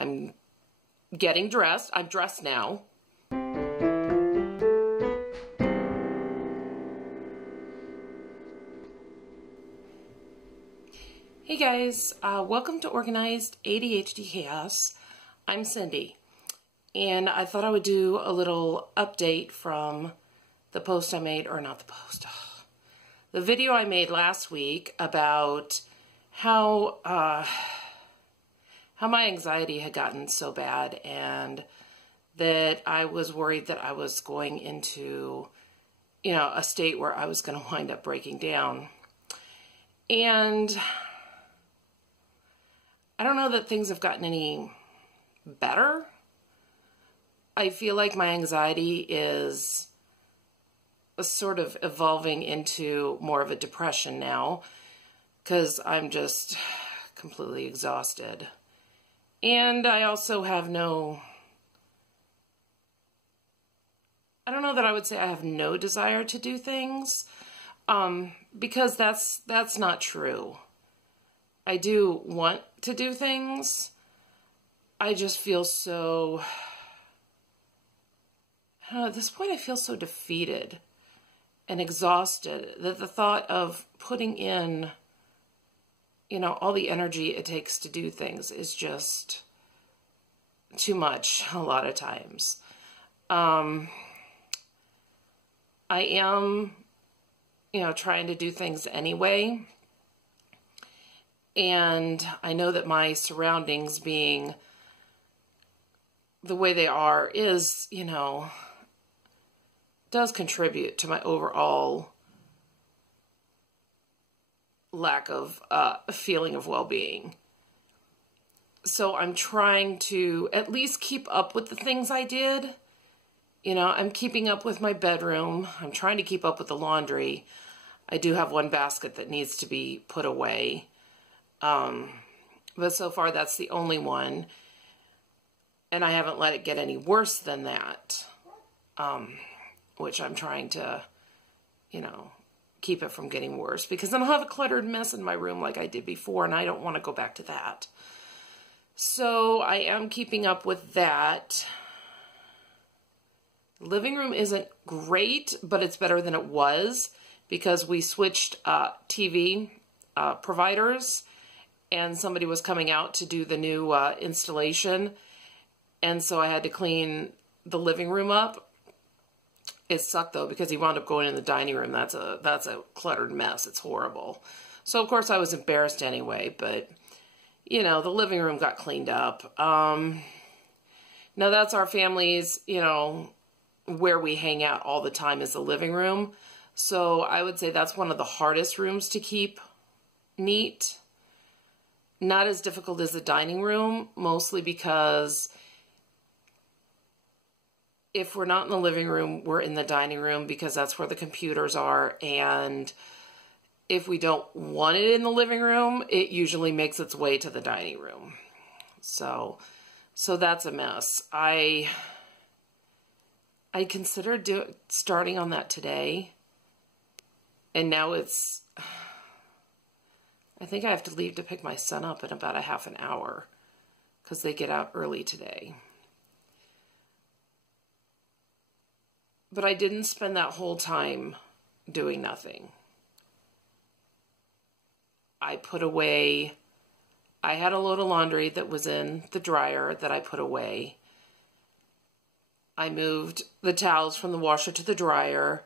I'm getting dressed. I'm dressed now. Hey guys, welcome to Organized ADHD Chaos. I'm Cindy, and I thought I would do a little update from the post I made, or not the post, the video I made last week about how my anxiety had gotten so bad and that I was worried that I was going into, a state where I was going to wind up breaking down. And I don't know that things have gotten any better. I feel like my anxiety is sort of evolving into more of a depression now because I'm just completely exhausted. And I also have I don't know that I would say I have no desire to do things, because that's not true. I do want to do things. I just feel so, at this point I feel so defeated and exhausted that the thought of putting in, all the energy it takes to do things is just too much a lot of times. I am, trying to do things anyway. And I know that my surroundings being the way they are is, does contribute to my overall lack of feeling of well-being. So I'm trying to at least keep up with the things I did. I'm keeping up with my bedroom. I'm trying to keep up with the laundry. I do have one basket that needs to be put away. But so far that's the only one. And I haven't let it get any worse than that. Which I'm trying to, keep it from getting worse. Because then I'll have a cluttered mess in my room like I did before, and I don't want to go back to that. So I am keeping up with that. The living room isn't great, but it's better than it was because we switched TV providers. And somebody was coming out to do the new installation. And so I had to clean the living room up. It sucked though because he wound up going in the dining room. That's a cluttered mess. It's horrible. So of course I was embarrassed anyway, but the living room got cleaned up. Now that's our family's, where we hang out all the time is the living room. So I would say that's one of the hardest rooms to keep neat. Not as difficult as the dining room, mostly because if we're not in the living room, we're in the dining room because that's where the computers are. And if we don't want it in the living room, it usually makes its way to the dining room. So that's a mess. I considered starting on that today, and now I think I have to leave to pick my son up in about a half an hour because they get out early today. But I didn't spend that whole time doing nothing. I put away, I had a load of laundry that was in the dryer that I put away. I moved the towels from the washer to the dryer.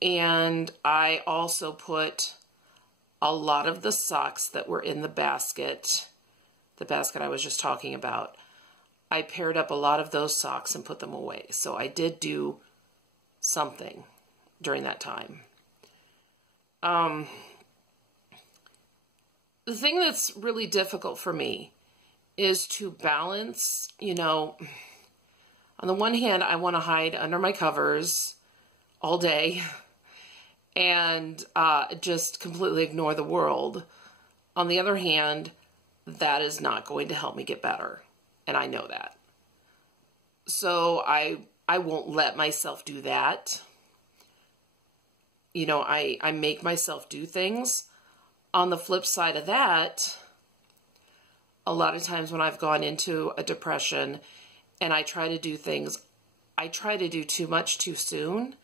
And I also put a lot of the socks that were in the basket I was just talking about, I paired up a lot of those socks and put them away. So I did do something during that time. The thing that's really difficult for me is to balance, on the one hand, I want to hide under my covers all day and just completely ignore the world. On the other hand, that is not going to help me get better. And I know that. So I won't let myself do that. I make myself do things. On the flip side of that, a lot of times when I've gone into a depression and I try to do things, I try to do too much too soon,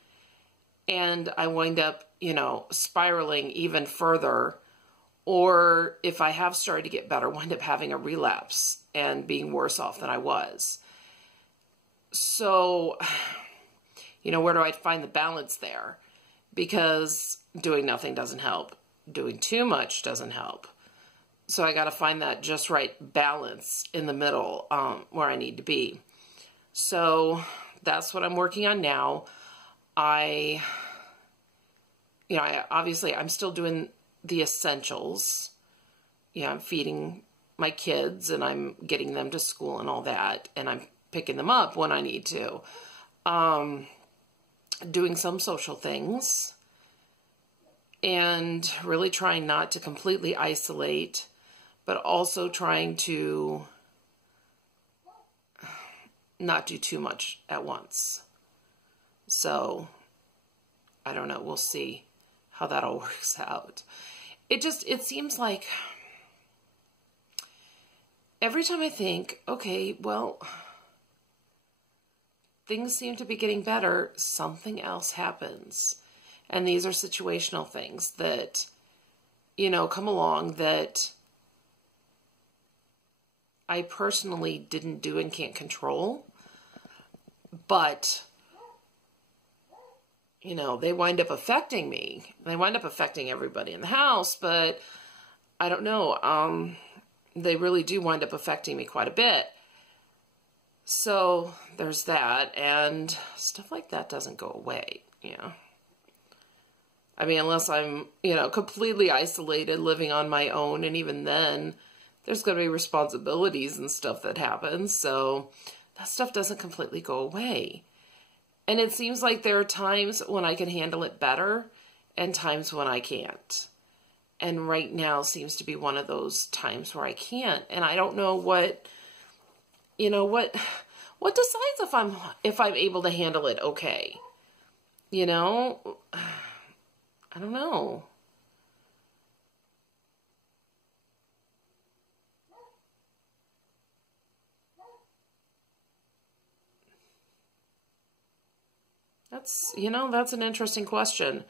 and I wind up, spiraling even further. Or if I have started to get better, wind up having a relapse and being worse off than I was. So, where do I find the balance there? Because doing nothing doesn't help. Doing too much doesn't help. So I got to find that just right balance in the middle, where I need to be. So that's what I'm working on now. Obviously I'm still doing the essentials. I'm feeding my kids and I'm getting them to school and all that. And I'm picking them up when I need to. Doing some social things. And really trying not to completely isolate, but also trying to not do too much at once. So, I don't know. We'll see how that all works out. It seems like every time I think, okay, well, things seem to be getting better, something else happens. And these are situational things that, come along that I personally didn't do and can't control. But, they wind up affecting me. They wind up affecting everybody in the house, but I don't know. They really do wind up affecting me quite a bit. So there's that, and stuff like that doesn't go away, I mean, unless I'm, completely isolated, living on my own, and even then, there's going to be responsibilities and stuff that happens, so that stuff doesn't completely go away. And it seems like there are times when I can handle it better, and times when I can't. And right now seems to be one of those times where I can't, and I don't know what decides if I'm able to handle it okay. I don't know. That's an interesting question,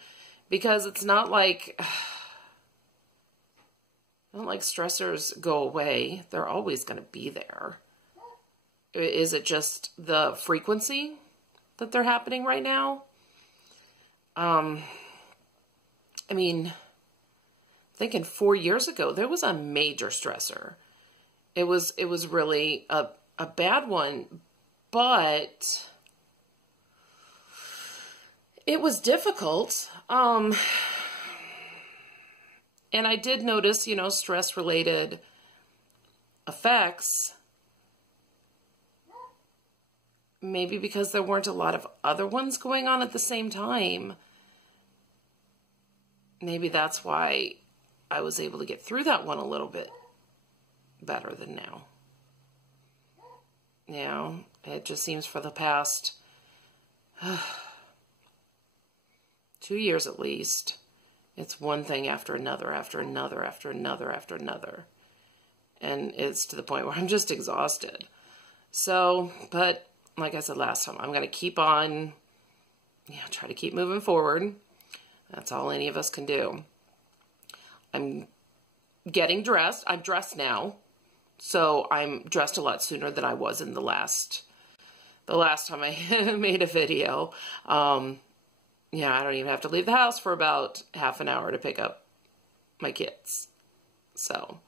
because it's not like stressors go away. They're always going to be there. Is it just the frequency that they're happening right now? I mean, thinking 4 years ago, there was a major stressor. It was really a bad one, but it was difficult. And I did notice, stress-related effects. Maybe because there weren't a lot of other ones going on at the same time. Maybe that's why I was able to get through that one a little bit better than now. It just seems for the past 2 years at least, it's one thing after another, after another, after another, after another. And it's to the point where I'm just exhausted. So, but like I said last time, I'm going to keep on, try to keep moving forward. That's all any of us can do. I'm getting dressed. I'm dressed now. So I'm dressed a lot sooner than I was in the last time I made a video. I don't even have to leave the house for about half an hour to pick up my kids. So,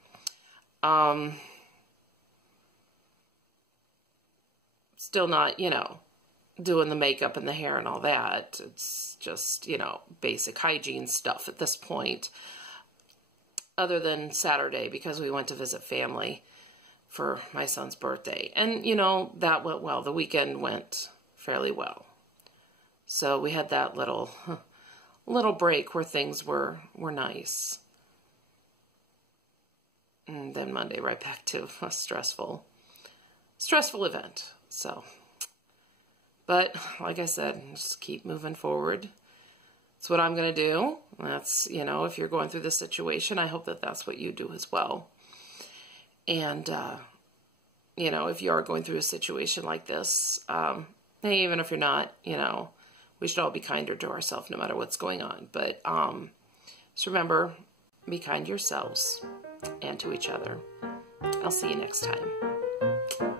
still not, doing the makeup and the hair and all that. It's just, basic hygiene stuff at this point. Other than Saturday, because we went to visit family for my son's birthday. And, that went well. The weekend went fairly well. So we had that little break where things were nice. And then Monday right back to a stressful event. So, but like I said, just keep moving forward. That's what I'm going to do. That's, if you're going through this situation, I hope that that's what you do as well. And, you know, if you are going through a situation like this, hey, even if you're not, you know, we should all be kinder to ourselves no matter what's going on. But just remember, be kind to yourselves and to each other. I'll see you next time.